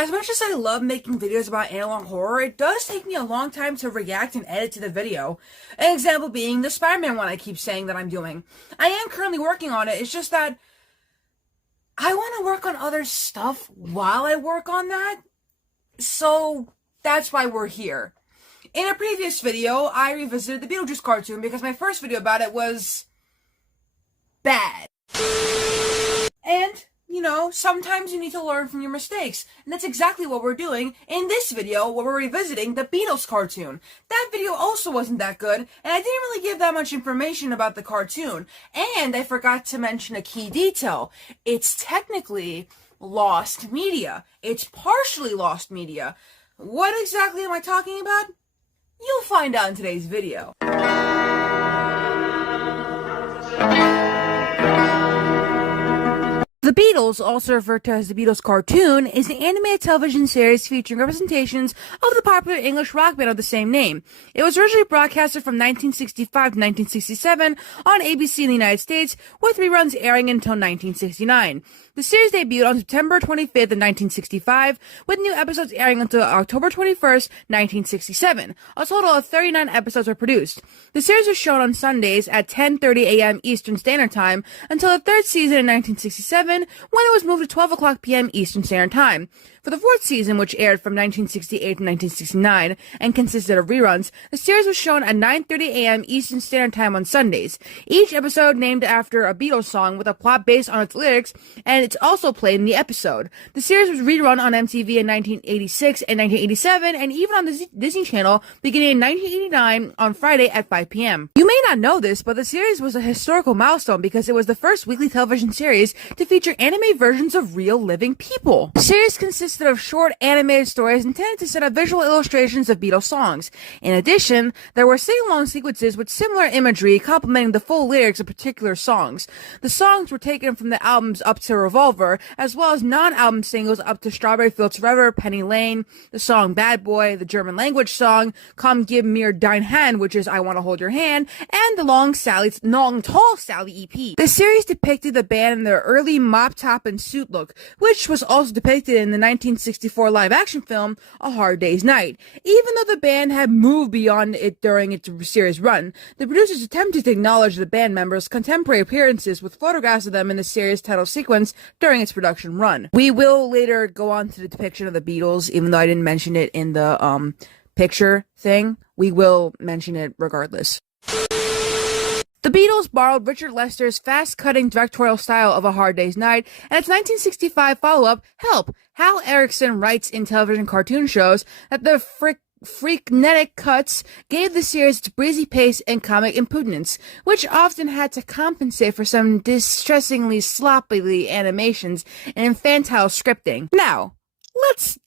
As much as I love making videos about analog horror, it does take me a long time to react and edit to the video. An example being the Spider-Man one I keep saying that I'm doing. I am currently working on it, it's just that I want to work on other stuff while I work on that, so that's why we're here. In a previous video, I revisited the Beetlejuice cartoon because my first video about it was bad. And you know, sometimes you need to learn from your mistakes, and that's exactly what we're doing in this video where we're revisiting the Beatles cartoon. That video also wasn't that good, and I didn't really give that much information about the cartoon, and I forgot to mention a key detail. It's technically lost media. It's partially lost media. What exactly am I talking about? You'll find out in today's video. The Beatles, also referred to as the Beatles cartoon, is an animated television series featuring representations of the popular English rock band of the same name. It was originally broadcasted from 1965 to 1967 on ABC in the United States, with reruns airing until 1969. The series debuted on September 25th of 1965, with new episodes airing until October 21st, 1967. A total of 39 episodes were produced. The series was shown on Sundays at 10:30 a.m. Eastern Standard Time until the third season in 1967, when it was moved to 12 o'clock p.m. Eastern Standard Time. For the fourth season, which aired from 1968 to 1969 and consisted of reruns, the series was shown at 9:30 a.m. Eastern Standard Time on Sundays. Each episode named after a Beatles song with a plot based on its lyrics, and it's also played in the episode. The series was rerun on MTV in 1986 and 1987, and even on the Disney Channel beginning in 1989 on Friday at 5 p.m. You may not know this, but the series was a historical milestone because it was the first weekly television series to feature anime versions of real living people. The series consisted of short animated stories intended to set up visual illustrations of Beatles songs. In addition, there were sing-along sequences with similar imagery complementing the full lyrics of particular songs. The songs were taken from the albums up to Revolver, as well as non-album singles up to Strawberry Fields Forever, Penny Lane, the song Bad Boy, the German language song Komm gib mir dein Hand, which is I Want to Hold Your Hand, and the Long Tall Sally EP. The series depicted the band in their early mop top and suit look, which was also depicted in the 1964 live-action film A Hard Day's Night. Even though the band had moved beyond it during its series run, the producers attempted to acknowledge the band members' contemporary appearances with photographs of them in the series title sequence during its production run. We will later go on to the depiction of the Beatles, even though I didn't mention it in the picture thing. We will mention it regardless. The Beatles borrowed Richard Lester's fast-cutting directorial style of A Hard Day's Night and its 1965 follow-up, Help! Hal Erickson writes in television cartoon shows that the freaknetic cuts gave the series its breezy pace and comic impudence, which often had to compensate for some distressingly sloppy animations and infantile scripting. Now,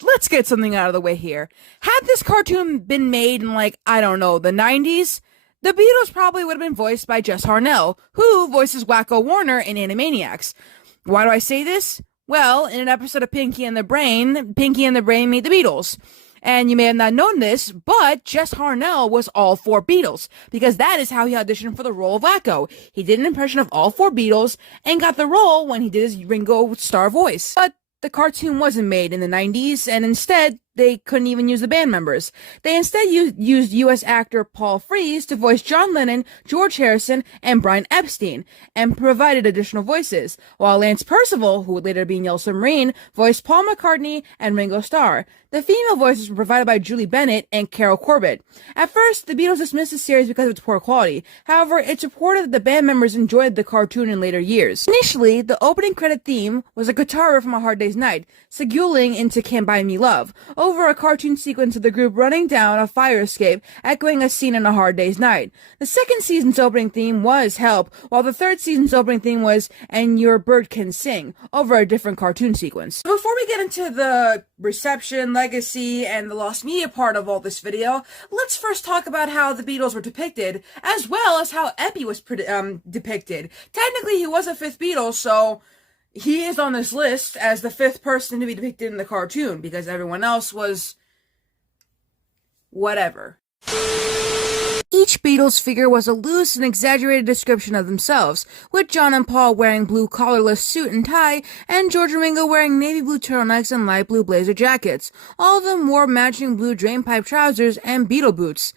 let's get something out of the way here. Had this cartoon been made in, like, I don't know, the 90s, the Beatles probably would have been voiced by Jess Harnell, who voices Wacko Warner in Animaniacs. Why do I say this? Well, in an episode of Pinky and the Brain meet the Beatles. And you may have not known this, but Jess Harnell was all four Beatles, because that is how he auditioned for the role of Wacko. He did an impression of all four Beatles, and got the role when he did his Ringo Starr voice. But the cartoon wasn't made in the 90s, and instead, they couldn't even use the band members. They instead used U.S. actor Paul Frees to voice John Lennon, George Harrison, and Brian Epstein, and provided additional voices, while Lance Percival, who would later be Yellow Submarine, voiced Paul McCartney and Ringo Starr. The female voices were provided by Julie Bennett and Carol Corbett. At first, the Beatles dismissed the series because of its poor quality. However, it's reported that the band members enjoyed the cartoon in later years. Initially, the opening credit theme was a guitar riff from A Hard Day's Night, segueing into Can't Buy Me Love, over a cartoon sequence of the group running down a fire escape, echoing a scene in A Hard Day's Night. The second season's opening theme was Help, while the third season's opening theme was And Your Bird Can Sing, over a different cartoon sequence. Before we get into the reception, legacy, and the lost media part of all this video, let's first talk about how the Beatles were depicted, as well as how Eppie was depicted. Technically, he was a fifth Beatle, so he is on this list as the fifth person to be depicted in the cartoon, because everyone else was whatever. Each Beatles figure was a loose and exaggerated description of themselves, with John and Paul wearing blue collarless suit and tie, and George and Ringo wearing navy blue turtlenecks and light blue blazer jackets. All of them wore matching blue drainpipe trousers and Beatle boots.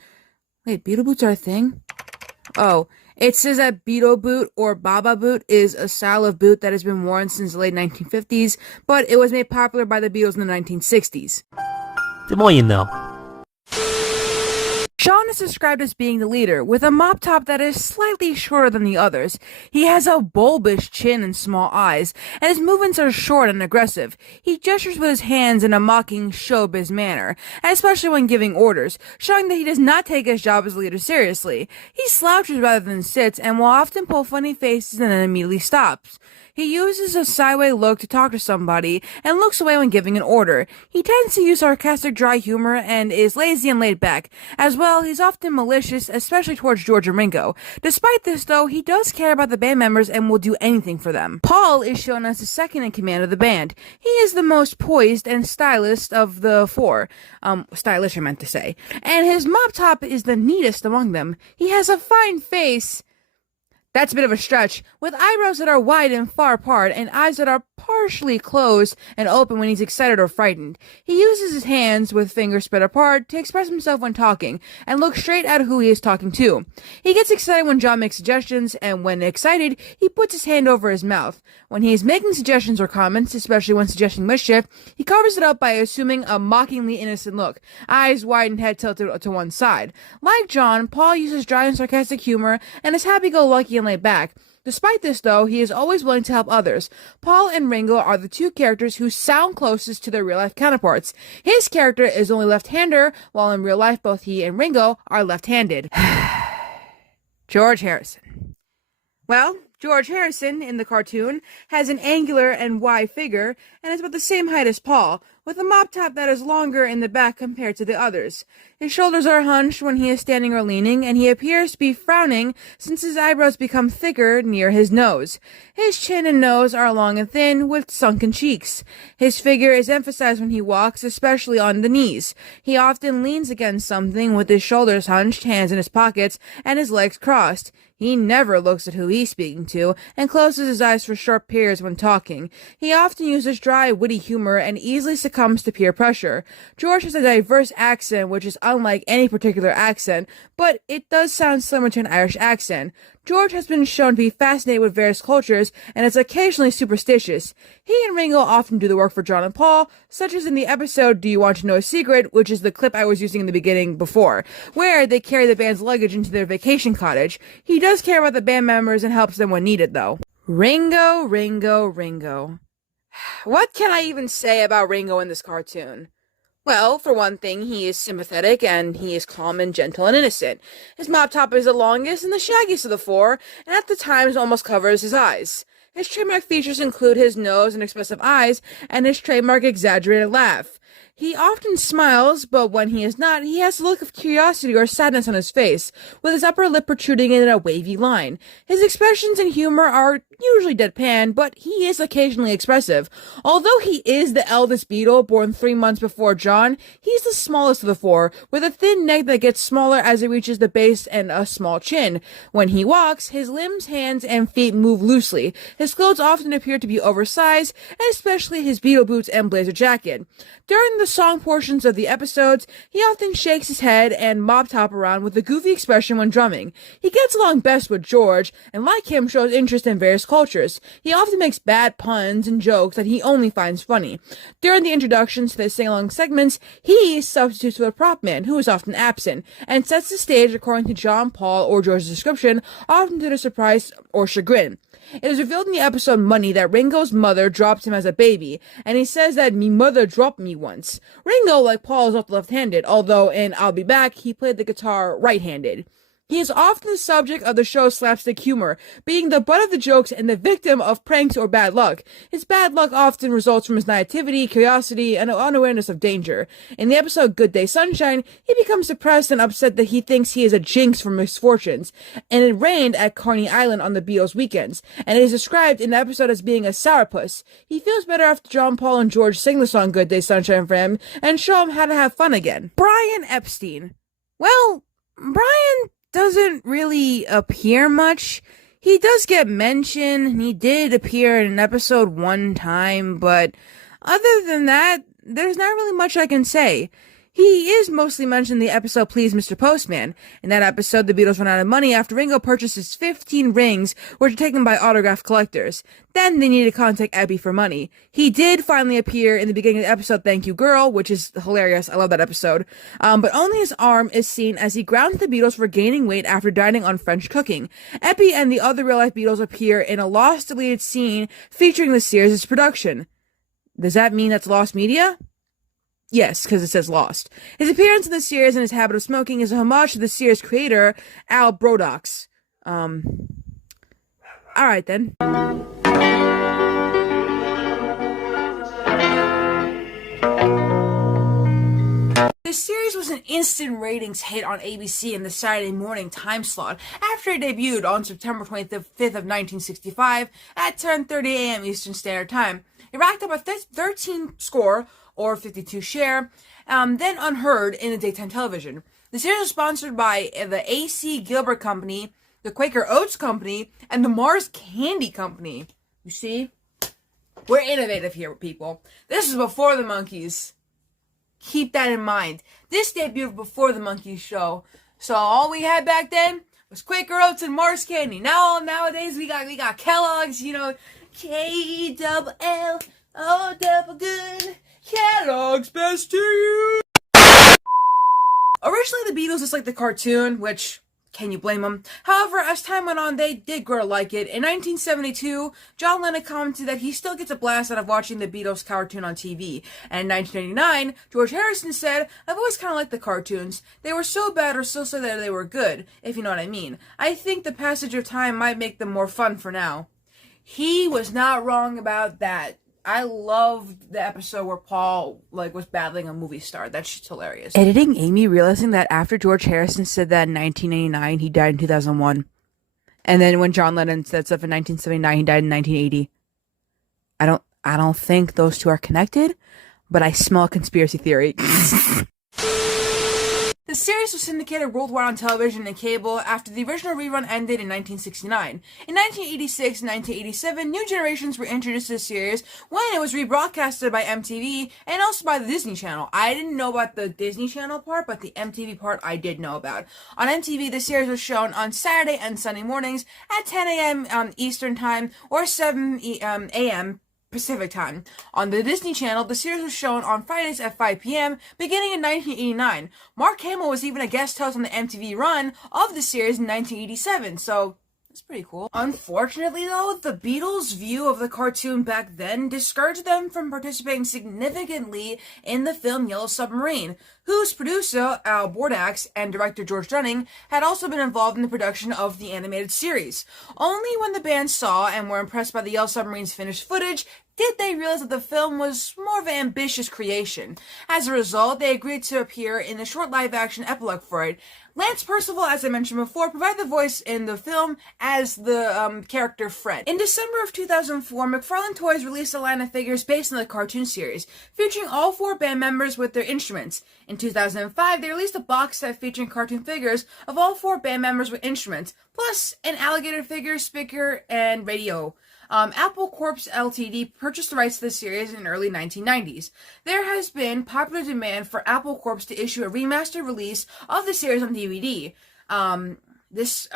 Wait, Beatle boots are a thing? Oh, it says that Beatle boot or Baba boot is a style of boot that has been worn since the late 1950s, but it was made popular by the Beatles in the 1960s. 这么赢的。 John is described as being the leader, with a mop top that is slightly shorter than the others. He has a bulbous chin and small eyes, and his movements are short and aggressive. He gestures with his hands in a mocking showbiz manner, especially when giving orders, showing that he does not take his job as leader seriously. He slouches rather than sits, and will often pull funny faces and then immediately stops. He uses a sideways look to talk to somebody, and looks away when giving an order. He tends to use sarcastic dry humor, and is lazy and laid back. As well, he's often malicious, especially towards George and Ringo. Despite this, though, he does care about the band members and will do anything for them. Paul is shown as the second in command of the band. He is the most poised and stylish of the four. Stylish, I meant to say. And his mop top is the neatest among them. He has a fine face. That's a bit of a stretch, with eyebrows that are wide and far apart, and eyes that are partially closed and open when he's excited or frightened. He uses his hands, with fingers spread apart, to express himself when talking, and look straight at who he is talking to. He gets excited when John makes suggestions, and when excited, he puts his hand over his mouth. When he is making suggestions or comments, especially when suggesting mischief, he covers it up by assuming a mockingly innocent look, eyes wide and head tilted to one side. Like John, Paul uses dry and sarcastic humor, and is happy-go-lucky and laid back. Despite this, though, he is always willing to help others. Paul and Ringo are the two characters who sound closest to their real-life counterparts. His character is only left-hander, while in real life both he and Ringo are left-handed. George Harrison. Well, George Harrison, in the cartoon, has an angular and wide figure, and is about the same height as Paul, with a mop top that is longer in the back compared to the others. His shoulders are hunched when he is standing or leaning, and he appears to be frowning since his eyebrows become thicker near his nose. His chin and nose are long and thin, with sunken cheeks. His figure is emphasized when he walks, especially on the knees. He often leans against something with his shoulders hunched, hands in his pockets, and his legs crossed. He never looks at who he's speaking to, and closes his eyes for short periods when talking. He often uses dry, witty humor, and easily succumbs to peer pressure. George has a diverse accent, which is unlike any particular accent, but it does sound similar to an Irish accent. George has been shown to be fascinated with various cultures, and is occasionally superstitious. He and Ringo often do the work for John and Paul, such as in the episode Do You Want to Know a Secret, which is the clip I was using in the beginning before, where they carry the band's luggage into their vacation cottage. He does care about the band members and helps them when needed, though. Ringo, Ringo, Ringo. What can I even say about Ringo in this cartoon? Well, for one thing, he is sympathetic, and he is calm and gentle and innocent. His mop top is the longest and the shaggiest of the four, and at the times almost covers his eyes. His trademark features include his nose and expressive eyes, and his trademark exaggerated laugh. He often smiles, but when he is not, he has a look of curiosity or sadness on his face, with his upper lip protruding in a wavy line. His expressions and humor are usually deadpan, but he is occasionally expressive. Although he is the eldest Beatle, born 3 months before John, he's the smallest of the four, with a thin neck that gets smaller as it reaches the base and a small chin. When he walks, his limbs, hands, and feet move loosely. His clothes often appear to be oversized, and especially his Beatle boots and blazer jacket. During the song portions of the episodes, he often shakes his head and mop top around with a goofy expression when drumming. He gets along best with George, and like him shows interest in various cultures. He often makes bad puns and jokes that he only finds funny. During the introductions to the sing-along segments, he substitutes for the prop man, who is often absent, and sets the stage according to John, Paul, or George's description, often to their surprise or chagrin. It is revealed in the episode Money that Ringo's mother dropped him as a baby, and he says that me mother dropped me once. Ringo, like Paul, is often left-handed, although in I'll Be Back, he played the guitar right-handed. He is often the subject of the show's slapstick humor, being the butt of the jokes and the victim of pranks or bad luck. His bad luck often results from his naivety, curiosity, and unawareness of danger. In the episode Good Day Sunshine, he becomes depressed and upset that he thinks he is a jinx for misfortunes, and it rained at Coney Island on the Beatles' weekends, and it is described in the episode as being a sourpuss. He feels better after John, Paul, and George sing the song Good Day Sunshine for him, and show him how to have fun again. Brian Epstein. Well, Brian doesn't really appear much. He does get mentioned. He did appear in an episode one time, but other than that, there's not really much I can say. He is mostly mentioned in the episode Please Mr. Postman. In that episode, the Beatles run out of money after Ringo purchases 15 rings, which are taken by autograph collectors. Then they need to contact Abby for money. He did finally appear in the beginning of the episode Thank You Girl, which is hilarious. I love that episode. But only his arm is seen as he grounds the Beatles for gaining weight after dining on French cooking. Eppie and the other real-life Beatles appear in a lost deleted scene featuring the series' production. Does that mean that's lost media? Yes, because it says Lost. His appearance in the series and his habit of smoking is a homage to the series creator, Al Brodox. Alright then. The series was an instant ratings hit on ABC in the Saturday morning time slot after it debuted on September 25th of 1965 at 10:30 a.m. Eastern Standard Time. It racked up a 13 score, or 52 share, then unheard in the daytime television. The series was sponsored by the A.C. Gilbert Company, the Quaker Oats Company, and the Mars Candy Company. You see? We're innovative here, people. This is before the Monkees. Keep that in mind. This debuted before the Monkees show. So all we had back then was Quaker Oats and Mars Candy. Nowadays we got Kellogg's, K-double-L, oh, double good. Kellogg's best to you. Originally, the Beatles disliked the cartoon, which, can you blame them? However, as time went on, they did grow to like it. In 1972, John Lennon commented that he still gets a blast out of watching the Beatles cartoon on TV. And in 1999, George Harrison said, I've always kind of liked the cartoons. They were so bad or so that they were good, if you know what I mean. I think the passage of time might make them more fun for now. He was not wrong about that. I loved the episode where Paul, was battling a movie star. That shit's hilarious. Editing Amy realizing that after George Harrison said that in 1989, he died in 2001. And then when John Lennon said stuff in 1979, he died in 1980. I don't think those two are connected, but I smell a conspiracy theory. The series was syndicated worldwide on television and cable after the original rerun ended in 1969. In 1986 and 1987, new generations were introduced to the series when it was rebroadcasted by MTV and also by the Disney Channel. I didn't know about the Disney Channel part, but the MTV part I did know about. On MTV, the series was shown on Saturday and Sunday mornings at 10 a.m. Eastern Time or 7 a.m. Pacific Time. On the Disney Channel, the series was shown on Fridays at 5 p.m. beginning in 1989. Mark Hamill was even a guest host on the MTV run of the series in 1987, so that's pretty cool. Unfortunately, though, the Beatles' view of the cartoon back then discouraged them from participating significantly in the film Yellow Submarine, whose producer, Al Bordax, and director George Dunning had also been involved in the production of the animated series. Only when the band saw and were impressed by the Yellow Submarine's finished footage did they realize that the film was more of an ambitious creation. As a result, they agreed to appear in the short live-action epilogue for it. Lance Percival, as I mentioned before, provided the voice in the film as the character Fred. In December of 2004, McFarlane Toys released a line of figures based on the cartoon series, featuring all 4 band members with their instruments. In 2005, they released a box set featuring cartoon figures of all 4 band members with instruments, plus an alligator figure, speaker, and radio. Apple Corps Ltd. purchased the rights to the series in the early 1990s. There has been popular demand for Apple Corps to issue a remastered release of the series on DVD. This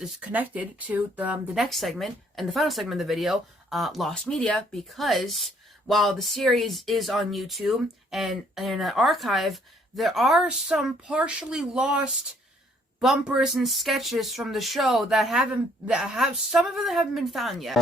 is connected to the next segment and the final segment of the video, Lost Media, because while the series is on YouTube and in an archive, there are some partially lost bumpers and sketches from the show that some of them haven't been found yet.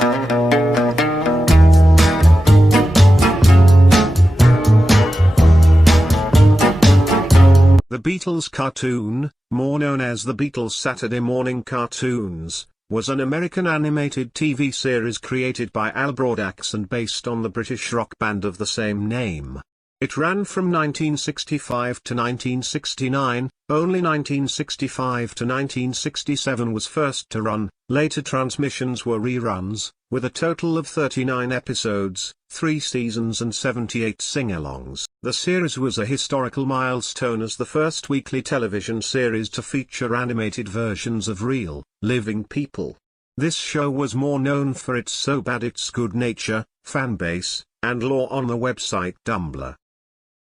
The Beatles cartoon, more known as the Beatles Saturday Morning Cartoons, was an American animated TV series created by Al Brodax and based on the British rock band of the same name. It ran from 1965 to 1969, only 1965 to 1967 was first to run, later transmissions were reruns, with a total of 39 episodes, 3 seasons and 78 sing-alongs. The series was a historical milestone as the first weekly television series to feature animated versions of real, living people. This show was more known for its So Bad It's Good nature, fan base, and lore on the website Tumblr.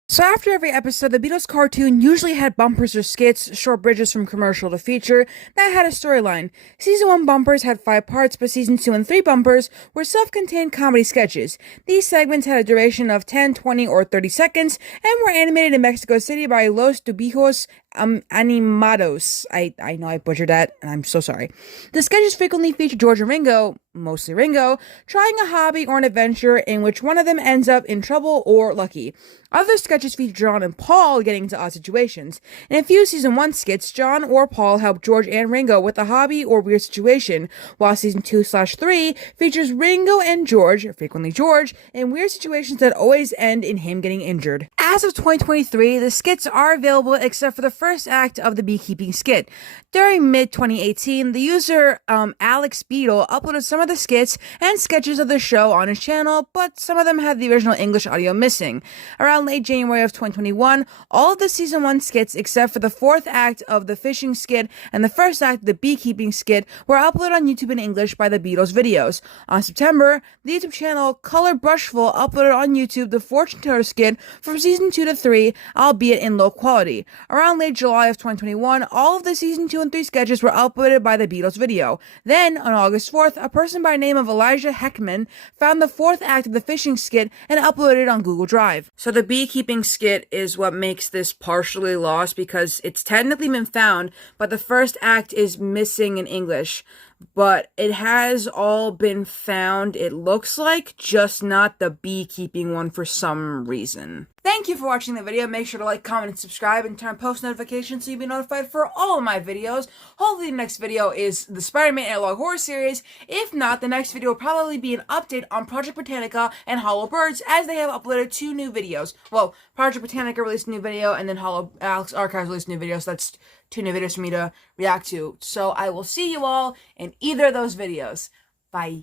So after every episode, the Beatles cartoon usually had bumpers or skits, short bridges from commercial to feature, that had a storyline. Season 1 bumpers had 5 parts, but Season 2 and 3 bumpers were self-contained comedy sketches. These segments had a duration of 10, 20, or 30 seconds, and were animated in Mexico City by Los Dibujos Animados. I know I butchered that, and I'm so sorry. The sketches frequently feature George and Ringo, mostly Ringo, trying a hobby or an adventure in which one of them ends up in trouble or lucky. Other sketches feature John and Paul getting into odd situations. In a few Season 1 skits, John or Paul help George and Ringo with a hobby or weird situation, while Season 2/3 features Ringo and George, frequently George, in weird situations that always end in him getting injured. As of 2023, the skits are available except for the first act of the beekeeping skit. During mid-2018, the user Alex Beetle uploaded some of the skits and sketches of the show on his channel, but some of them had the original English audio missing. Around late January of 2021, all of the Season 1 skits except for the fourth act of the fishing skit and the first act of the beekeeping skit were uploaded on YouTube in English by the Beatles videos. On September, the YouTube channel Color Brushful uploaded on YouTube the fortune teller skit from Season 2 to 3, albeit in low quality. Around late July of 2021, all of the Season 2 and 3 sketches were uploaded by the Beatles video. Then, on August 4th, a person by the name of Elijah Heckman found the fourth act of the fishing skit and uploaded it on Google Drive. So the beekeeping skit is what makes this partially lost because it's technically been found, but the first act is missing in English. But it has all been found, it looks like, just not the beekeeping one for some reason. Thank you for watching the video. Make sure to like, comment, and subscribe, and turn on post notifications so you'll be notified for all of my videos. Hopefully the next video is the Spider-Man Analog Horror Series. If not, the next video will probably be an update on Project Britannica and Hollow Birds, as they have uploaded 2 new videos. Well, Project Britannica released a new video, and then Alex Archives released a new video, so that's 2 new videos for me to react to. So I will see you all in either of those videos. Bye.